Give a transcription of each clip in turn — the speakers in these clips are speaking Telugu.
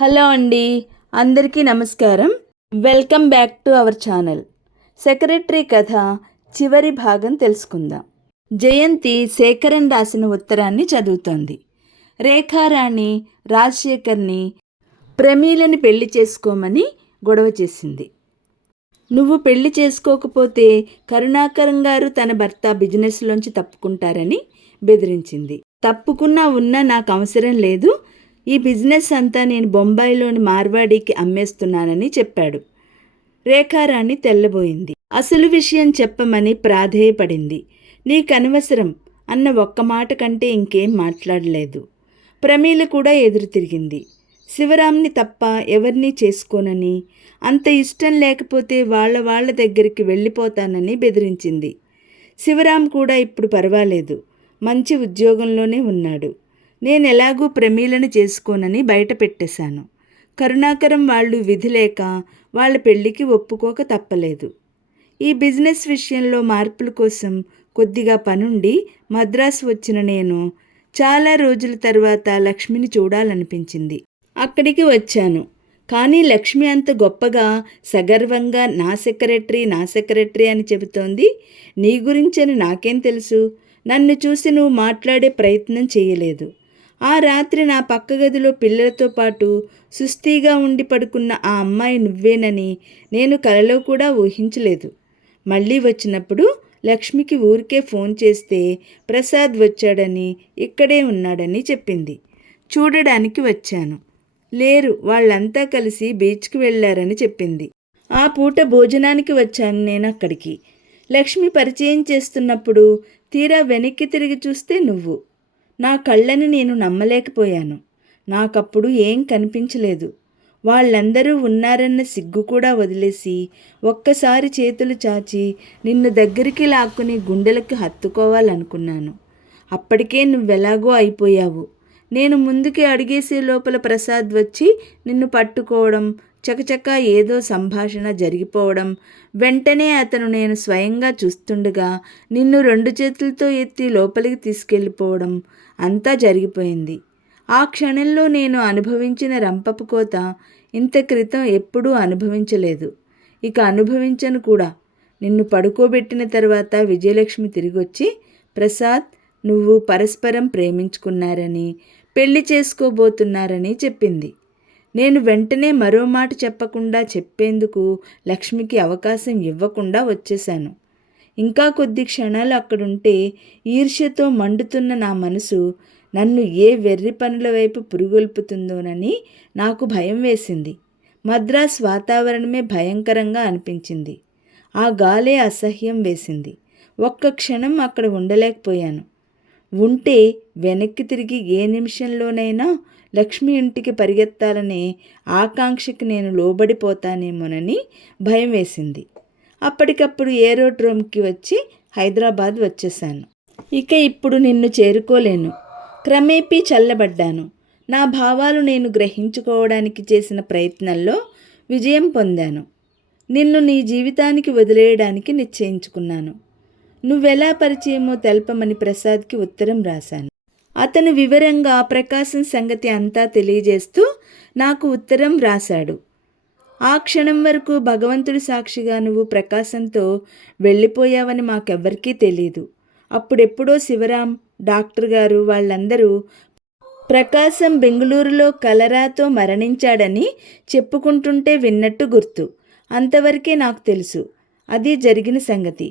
హలో అండి, అందరికీ నమస్కారం. Welcome back to our channel. Secretary కథ చివరి భాగం తెలుసుకుందాం. జయంతి శేఖరన్ రాసిన ఉత్తరాన్ని చదువుతోంది. రేఖారాణి రాజశేఖర్ని ప్రమీలని పెళ్లి చేసుకోమని గొడవ చేసింది. నువ్వు పెళ్లి చేసుకోకపోతే కరుణాకరం గారు తన భర్త బిజినెస్లోంచి తప్పుకుంటారని బెదిరించింది. తప్పుకున్నా ఉన్నా నాకు అవసరం లేదు, ఈ బిజినెస్ అంతా నేను బొంబాయిలోని మార్వాడీకి అమ్మేస్తున్నానని చెప్పాడు. రేఖారాణి తెల్లబోయింది. అసలు విషయం చెప్పమని ప్రాధేయపడింది. నీకనవసరం అన్న ఒక్క మాట కంటే ఇంకేం మాట్లాడలేదు. ప్రమీల కూడా ఎదురు తిరిగింది. శివరాంని తప్ప ఎవరినీ చేసుకోనని, అంత ఇష్టం లేకపోతే వాళ్ళ దగ్గరికి వెళ్ళిపోతానని బెదిరించింది. శివరాం కూడా ఇప్పుడు పర్వాలేదు, మంచి ఉద్యోగంలోనే ఉన్నాడు. నేనెలాగూ ప్రమీలను చేసుకోనని బయట పెట్టేశాను. కరుణాకరం వాళ్ళు విధి లేక వాళ్ళ పెళ్లికి ఒప్పుకోక తప్పలేదు. ఈ బిజినెస్ విషయంలో మార్పుల కోసం కొద్దిగా పనుండి మద్రాసు వచ్చిన నేను చాలా రోజుల తర్వాత లక్ష్మిని చూడాలనిపించింది. అక్కడికి వచ్చాను. కానీ లక్ష్మి అంత గొప్పగా సగర్వంగా నా సెక్రటరీ అని చెబుతోంది. నీ గురించని నాకేం తెలుసు? నన్ను చూసి నువ్వు మాట్లాడే ప్రయత్నం చేయలేదు. ఆ రాత్రి నా పక్క గదిలో పిల్లలతో పాటు సుస్థిగా ఉండి పడుకున్న ఆ అమ్మాయి నువ్వేనని నేను కలలో కూడా ఊహించలేదు. మళ్ళీ వచ్చినప్పుడు లక్ష్మికి ఊరికే ఫోన్ చేస్తే ప్రసాద్ వచ్చాడని, ఇక్కడే ఉన్నాడని చెప్పింది. చూడడానికి వచ్చాను. లేరు, వాళ్ళంతా కలిసి బీచ్కి వెళ్ళారని చెప్పింది. ఆ పూట భోజనానికి వచ్చాను నేను అక్కడికి. లక్ష్మి పరిచయం చేస్తున్నప్పుడు తీరా వెనక్కి తిరిగి చూస్తే నువ్వు. నా కళ్ళని నేను నమ్మలేకపోయాను. నాకప్పుడు ఏం కనిపించలేదు. వాళ్ళందరూ ఉన్నారన్న సిగ్గు కూడా వదిలేసి ఒక్కసారి చేతులు చాచి నిన్ను దగ్గరికి లాక్కుని గుండెలకు హత్తుకోవాలనుకున్నాను. అప్పటికే నువ్వెలాగో అయిపోయావు. నేను ముందుకి అడిగేసే లోపల ప్రసాద్ వచ్చి నిన్ను పట్టుకోవడం, చకచకా ఏదో సంభాషణ జరిగిపోవడం, వెంటనే అతను నేను స్వయంగా చూస్తుండగా నిన్ను 2 చేతులతో ఎత్తి లోపలికి తీసుకెళ్ళిపోవడం అంతా జరిగిపోయింది. ఆ క్షణంలో నేను అనుభవించిన రంపపు కోత ఇంత క్రితం ఎప్పుడూ అనుభవించలేదు. ఇక అనుభవించను కూడా. నిన్ను పడుకోబెట్టిన తర్వాత విజయలక్ష్మి తిరిగొచ్చి, ప్రసాద్, నువ్వు పరస్పరం ప్రేమించుకున్నారని, పెళ్లి చేసుకోబోతున్నారని చెప్పింది. నేను వెంటనే మరో మాట చెప్పకుండా చెప్పేందుకు లక్ష్మికి అవకాశం ఇవ్వకుండా వచ్చేశాను. ఇంకా కొద్ది క్షణాలు అక్కడుంటే ఈర్ష్యతో మండుతున్న నా మనసు నన్ను ఏ వెర్రి పనుల వైపు పురుగొల్పుతుందోనని నాకు భయం వేసింది. మద్రాస్ వాతావరణమే భయంకరంగా అనిపించింది. ఆ గాలే అసహ్యం వేసింది. ఒక్క క్షణం అక్కడ ఉండలేకపోయాను. ఉంటే వెనక్కి తిరిగి ఏ నిమిషంలోనైనా లక్ష్మి ఇంటికి పరిగెత్తాలనే ఆకాంక్షకి నేను లోబడిపోతానేమోనని భయం వేసింది. అప్పటికప్పుడు ఏరోడ్రోమ్కి వచ్చి హైదరాబాద్ వచ్చేశాను. ఇక ఇప్పుడు నిన్ను చేరుకోలేను. క్రమేపీ చల్లబడ్డాను. నా భావాలు నేను గ్రహించుకోవడానికి చేసిన ప్రయత్నంలో విజయం పొందాను. నిన్ను నీ జీవితానికి వదిలేయడానికి నిశ్చయించుకున్నాను. నువ్వెలా పరిచయమో తెలపమని ప్రసాద్కి ఉత్తరం రాశాను. అతను వివరంగా ప్రకాశం సంగతి అంతా తెలియజేస్తూ నాకు ఉత్తరం రాశాడు. ఆ క్షణం వరకు భగవంతుడి సాక్షిగా నువ్వు ప్రకాశంతో వెళ్ళిపోయావని మాకెవ్వరికీ తెలీదు. అప్పుడెప్పుడో శివరాం, డాక్టర్ గారు వాళ్ళందరూ ప్రకాశం బెంగుళూరులో కలరాతో మరణించాడని చెప్పుకుంటుంటే విన్నట్టు గుర్తు. అంతవరకే నాకు తెలుసు. అది జరిగిన సంగతి.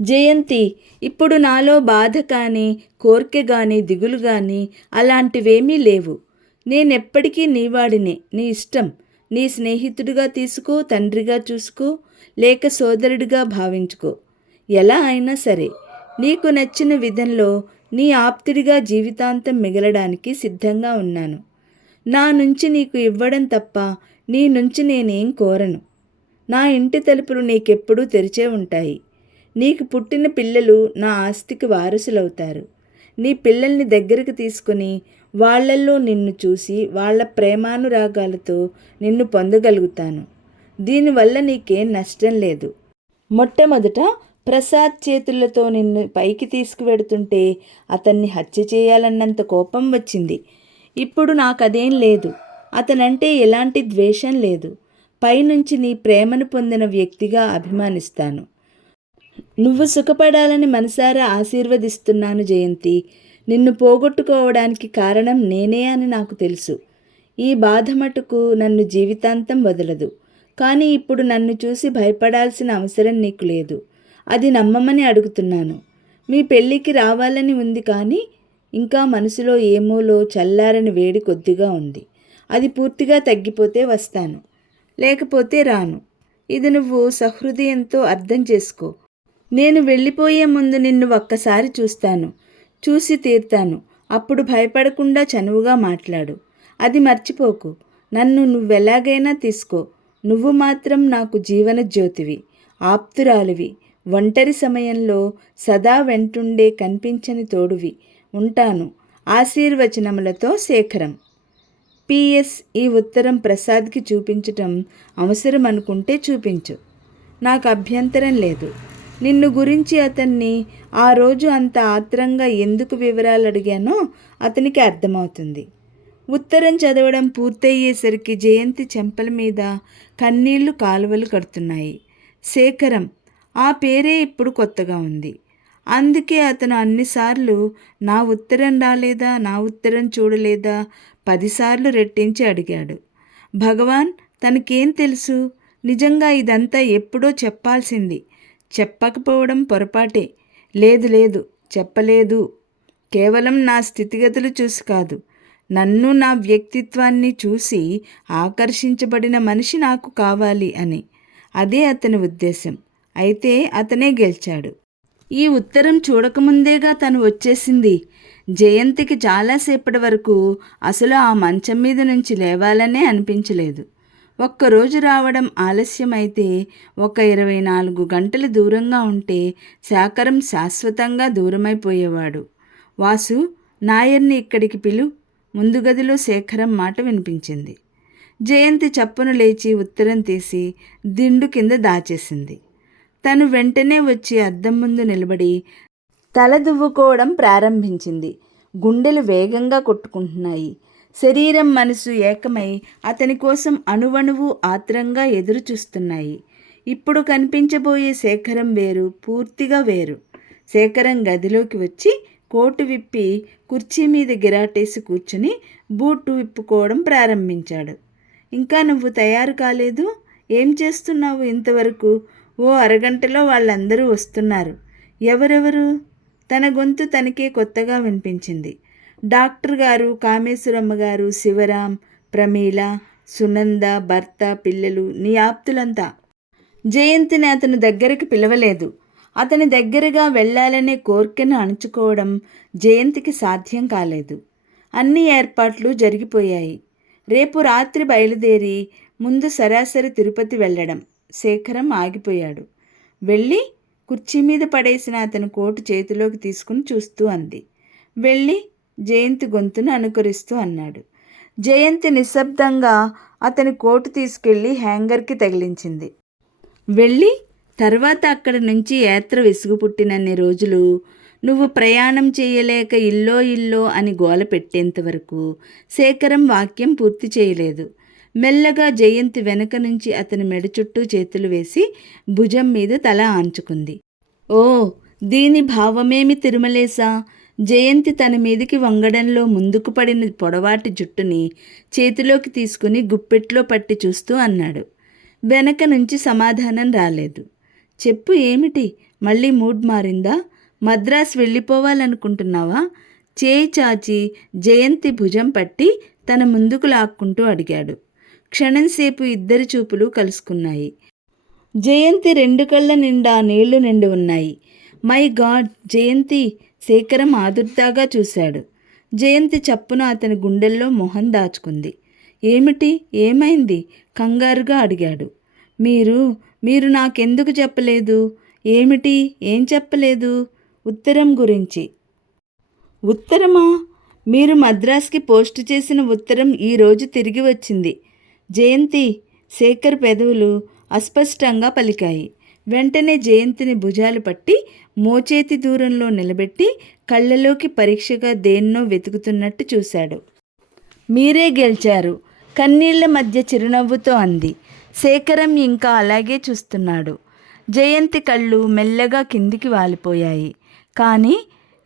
జయంతి, ఇప్పుడు నాలో బాధ కానీ, కోర్కె కానీ, దిగులు కానీ అలాంటివేమీ లేవు. నేనెప్పటికీ నీవాడినే. నీ ఇష్టం. నీ స్నేహితుడిగా తీసుకో, తండ్రిగా చూసుకో, లేక సోదరుడిగా భావించుకో. ఎలా అయినా సరే నీకు నచ్చిన విధంలో నీ ఆప్తుడిగా జీవితాంతం మిగలడానికి సిద్ధంగా ఉన్నాను. నా నుంచి నీకు ఇవ్వడం తప్ప నీ నుంచి నేనేం కోరను. నా ఇంటి తలుపులు నీకెప్పుడూ తెరిచే ఉంటాయి. నీకు పుట్టిన పిల్లలు నా ఆస్తికి వారసులవుతారు. నీ పిల్లల్ని దగ్గరికి తీసుకుని వాళ్ళల్లో నిన్ను చూసి వాళ్ళ ప్రేమానురాగాలతో నిన్ను పొందగలుగుతాను. దీనివల్ల నీకేం నష్టం లేదు. మొట్టమొదట ప్రసాద్ చేతులతో నిన్ను పైకి తీసుకువెడుతుంటే అతన్ని హత్య చేయాలన్నంత కోపం వచ్చింది. ఇప్పుడు నాకదేం లేదు. అతనంటే ఎలాంటి ద్వేషం లేదు. పైనుంచి నీ ప్రేమను పొందిన వ్యక్తిగా అభిమానిస్తాను. నువ్వు సుఖపడాలని మనసారా ఆశీర్వదిస్తున్నాను జయంతి. నిన్ను పోగొట్టుకోవడానికి కారణం నేనే అని నాకు తెలుసు. ఈ బాధ మటుకు నన్ను జీవితాంతం వదలదు. కానీ ఇప్పుడు నన్ను చూసి భయపడాల్సిన అవసరం నీకు లేదు. అది నమ్మమని అడుగుతున్నాను. మీ పెళ్ళికి రావాలని ఉంది, కానీ ఇంకా మనసులో ఏమోలో చల్లారని వేడి కొద్దిగా ఉంది. అది పూర్తిగా తగ్గిపోతే వస్తాను, లేకపోతే రాను. ఇది నువ్వు సహృదయంతో అర్థం చేసుకో. నేను వెళ్ళిపోయే ముందు నిన్ను ఒక్కసారి చూస్తాను, చూసి తీర్తాను. అప్పుడు భయపడకుండా చనువుగా మాట్లాడు. అది మర్చిపోకు. నన్ను నువ్వెలాగైనా తీసుకో. నువ్వు మాత్రం నాకు జీవన జ్యోతివి, ఆప్తురాలివి, ఒంటరి సమయంలో సదా వెంటుండే కనిపించని తోడువి. ఉంటాను. ఆశీర్వచనములతో శేఖరం. PS ఈ ఉత్తరం ప్రసాద్కి చూపించటం అవసరం అనుకుంటే చూపించు. నాకు అభ్యంతరం లేదు. నిన్ను గురించి అతన్ని ఆ రోజు అంత ఆత్రంగా ఎందుకు వివరాలు అడిగానో అతనికి అర్థమవుతుంది. ఉత్తరం చదవడం పూర్తయ్యేసరికి జయంతి చెంపల మీద కన్నీళ్లు కాలువలు కడుతున్నాయి. శేఖరం, ఆ పేరే ఇప్పుడు కొత్తగా ఉంది. అందుకే అతను అన్నిసార్లు నా ఉత్తరం రాలేదా, నా ఉత్తరం చూడలేదా 10 సార్లు రెట్టించి అడిగాడు. భగవాన్, తనకేం తెలుసు? నిజంగా ఇదంతా ఎప్పుడో చెప్పాల్సింది. చెప్పకపోవడం పొరపాటే. లేదు లేదు, చెప్పలేదు. కేవలం నా స్థితిగతులు చూసి కాదు, నన్ను, నా వ్యక్తిత్వాన్ని చూసి ఆకర్షించబడిన మనిషి నాకు కావాలి అని. అదే అతని ఉద్దేశం. అయితే అతనే గెలిచాడు. ఈ ఉత్తరం చూడకముందేగా తను వచ్చేసింది. జయంతికి చాలాసేపటి వరకు అసలు ఆ మంచం మీద నుంచి లేవాలనే అనిపించలేదు. ఒక్కరోజు రావడం ఆలస్యమైతే, ఒక 24 గంటలు దూరంగా ఉంటే శేఖరం శాశ్వతంగా దూరమైపోయేవాడు. వాసు, నాయర్ని ఇక్కడికి పిలు. ముందు గదిలో శేఖరం మాట వినిపించింది. జయంతి చప్పున లేచి ఉత్తరం తీసి దిండు కింద దాచేసింది. తను వెంటనే వచ్చి అద్దం ముందు నిలబడి తల దువ్వుకోవడం ప్రారంభించింది. గుండెలు వేగంగా కొట్టుకుంటున్నాయి. శరీరం, మనసు ఏకమై అతని కోసం అణువణువు ఆత్రంగా ఎదురు చూస్తున్నాయి. ఇప్పుడు కనిపించబోయే శేఖరం వేరు, పూర్తిగా వేరు. శేఖరం గదిలోకి వచ్చి కోటు విప్పి కుర్చీ మీద గిరాటేసి కూర్చుని బూటు విప్పుకోవడం ప్రారంభించాడు. ఇంకా నువ్వు తయారు కాలేదు? ఏం చేస్తున్నావు ఇంతవరకు? ఓ అరగంటలో వాళ్ళందరూ వస్తున్నారు. ఎవరెవరు? తన గొంతు తనకే కొత్తగా వినిపించింది. డాక్టర్ గారు, కామేశ్వరమ్మ గారు, శివరాం, ప్రమీల, సునంద, భర్త, పిల్లలు, నీ ఆప్తులంతా. జయంతిని అతని దగ్గరికి పిలవలేదు. అతని దగ్గరగా వెళ్ళాలనే కోర్కెను అణుచుకోవడం జయంతికి సాధ్యం కాలేదు. అన్ని ఏర్పాట్లు జరిగిపోయాయి. రేపు రాత్రి బయలుదేరి ముందు సరాసరి తిరుపతి వెళ్ళడం. శేఖరం ఆగిపోయాడు. వెళ్ళి కుర్చీ మీద పడేసిన అతని కోటు చేతిలోకి తీసుకుని చూస్తూ అంది. వెళ్ళి జయంతి గొంతును అనుకరిస్తూ అన్నాడు. జయంతి నిశ్శబ్దంగా అతని కోటు తీసుకెళ్ళి హ్యాంగర్కి తగిలించింది. వెళ్ళి తర్వాత అక్కడి నుంచి యాత్ర విసుగు పుట్టినన్ని రోజులు నువ్వు ప్రయాణం చేయలేక ఇల్లో అని గోల పెట్టేంతవరకు శేఖరం వాక్యం పూర్తి చేయలేదు. మెల్లగా జయంతి వెనక నుంచి అతని మెడ చుట్టూ చేతులు వేసి భుజం మీద తల ఆంచుకుంది. ఓ, దీని భావమేమి తిరుమలేసా? జయంతి తన మీదికి వంగడంలో ముందుకు పడిన పొడవాటి జుట్టుని చేతిలోకి తీసుకుని గుప్పెట్లో పట్టి చూస్తూ అన్నాడు. వెనక నుంచి సమాధానం రాలేదు. చెప్పు, ఏమిటి? మళ్ళీ మూడ్ మారిందా? మద్రాసు వెళ్ళిపోవాలనుకుంటున్నావా? చేయి చాచి జయంతి భుజం పట్టి తన ముందుకు లాక్కుంటూ అడిగాడు. క్షణంసేపు ఇద్దరి చూపులు కలుసుకున్నాయి. జయంతి 2 కళ్ళ నిండా నీళ్లు నిండి ఉన్నాయి. మై గాడ్ జయంతి! శేఖరం ఆదుర్దాగా చూశాడు. జయంతి చప్పున అతని గుండెల్లో మొహం దాచుకుంది. ఏమిటి? ఏమైంది? కంగారుగా అడిగాడు. మీరు నాకెందుకు చెప్పలేదు? ఏమిటి? ఏం చెప్పలేదు? ఉత్తరం గురించి. ఉత్తరమా? మీరు మద్రాస్కి పోస్టు చేసిన ఉత్తరం ఈరోజు తిరిగి వచ్చింది. జయంతి! శేఖర్ పెదవులు అస్పష్టంగా పలికాయి. వెంటనే జయంతిని భుజాలు పట్టి మోచేతి దూరంలో నిలబెట్టి కళ్ళలోకి పరీక్షగా దేన్నో వెతుకుతున్నట్టు చూశాడు. మీరే గెలిచారు. కన్నీళ్ల మధ్య చిరునవ్వుతో అంది. శేఖరం ఇంకా అలాగే చూస్తున్నాడు. జయంతి కళ్ళు మెల్లగా కిందికి వాలిపోయాయి. కానీ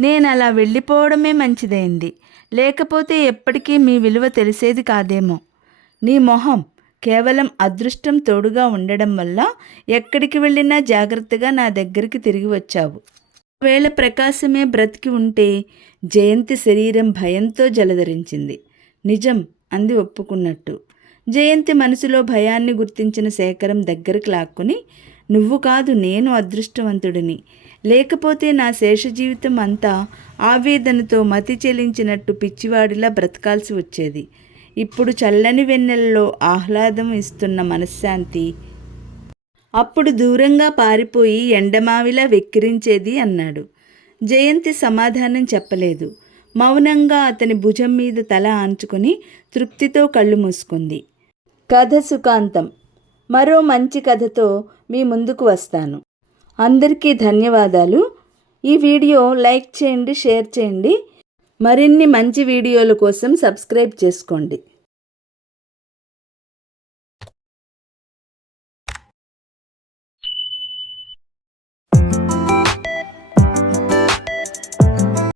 నేను అలా వెళ్ళిపోవడమే మంచిదైంది. లేకపోతే ఎప్పటికీ మీ విలువ తెలిసేది కాదేమో. నీ మొహం కేవలం అదృష్టం తోడుగా ఉండడం వల్ల ఎక్కడికి వెళ్ళినా జాగ్రత్తగా నా దగ్గరికి తిరిగి వచ్చావు. ఒకవేళ ప్రకాశమే బ్రతికి ఉంటే జయంతి శరీరం భయంతో జలధరించింది. నిజం అంది ఒప్పుకున్నట్టు. జయంతి మనసులో భయాన్ని గుర్తించిన శేఖరం దగ్గరికి లాక్కుని, నువ్వు కాదు నేను అదృష్టవంతుడిని. లేకపోతే నా శేష జీవితం అంతా ఆవేదనతో మతి చెలించినట్టు పిచ్చివాడిలా బ్రతకాల్సి వచ్చేది. ఇప్పుడు చల్లని వెన్నెలలో ఆహ్లాదం ఇస్తున్న మనశ్శాంతి అప్పుడు దూరంగా పారిపోయి ఎండమావిలా వెక్కిరించేది అన్నాడు. జయంతి సమాధానం చెప్పలేదు. మౌనంగా అతని భుజం మీద తల ఆంచుకొని తృప్తితో కళ్ళు మూసుకుంది. కథ సుఖాంతం. మరో మంచి కథతో మీ ముందుకు వస్తాను. అందరికీ ధన్యవాదాలు. ఈ వీడియో లైక్ చేయండి, షేర్ చేయండి. మరిన్ని మంచి వీడియోల కోసం సబ్స్క్రైబ్ చేసుకోండి.